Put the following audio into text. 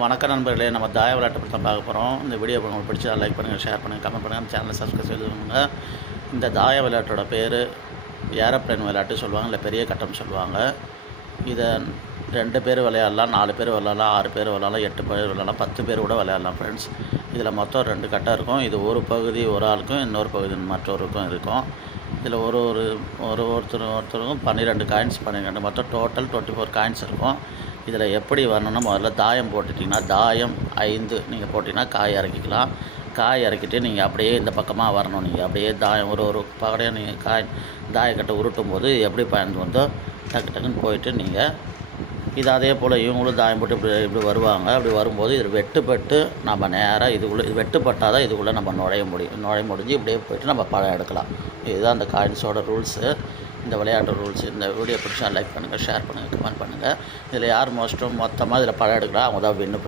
வணக்கம் நண்பர்களே, நம்ம தாய விளையாட்டை பற்றி தான் பார்க்க போகிறோம். இந்த வீடியோ உங்களுக்கு பிடிச்சா லைக் பண்ணுங்கள், ஷேர் பண்ணுங்கள், கமெண்ட் பண்ணுங்கள், அந்த சேனலை சப்ஸ்கிரைப் செய்துங்க. இந்த தாய விளையாட்டோட பேர் ஏரோப்ளேன் விளையாட்டு சொல்லுவாங்க, இல்லை பெரிய கட்டம் சொல்லுவாங்க. இதை 2 பேர் விளையாடலாம், 4 பேர் விளையாடலாம், 6 பேர் விளையாடலாம், 8 பேர் விளையாடலாம், 10 பேர் கூட விளையாடலாம் ஃப்ரெண்ட்ஸ். இதில் மொத்தம் 2 கட்டம் இருக்கும். இது ஒரு பகுதி ஒரு ஆளுக்கும், இன்னொரு பகுதி மற்றவருக்கும் இருக்கும். இதில் ஒருத்தருக்கும் 12 காயின்ஸ், 12 மொத்தம் டோட்டல் 24 காயின்ஸ் இருக்கும். இதில் எப்படி வரணும்னா, முதல்ல தாயம் போட்டுட்டிங்கன்னா, தாயம் 5 நீங்கள் போட்டிங்கன்னா காய் இறக்கிக்கலாம். காய் இறக்கிட்டு நீங்கள் அப்படியே இந்த பக்கமாக வரணும். நீங்கள் அப்படியே தாயம் ஒரு பகடையாக நீங்கள் தாயக்கட்டை உருட்டும் போது எப்படி பயந்து வந்தோ டக்கு டக்குன்னு போயிட்டு நீங்கள் இது அதே போல் இவங்களும் தாயம் போட்டு இப்படி வருவாங்க. அப்படி வரும்போது இது வெட்டுப்பட்டு நம்ம நேராக இது வெட்டுப்பட்டால் தான் இதுக்குள்ளே நம்ம நுழைய முடிஞ்சு இப்படியே போய்ட்டு நம்ம பழம் எடுக்கலாம். இதுதான் அந்த காயின்ஸோட ரூல்ஸு, இந்த விளையாட்டு ரூல்ஸ். இந்த வீடியோ பிடிச்சா லைக் பண்ணுங்கள், ஷேர் பண்ணுங்கள், கமெண்ட் பண்ணுங்கள். இதில் யார் மொத்தமாக இதில் பழம் எடுக்கிறா அவங்க தான் வின்னு.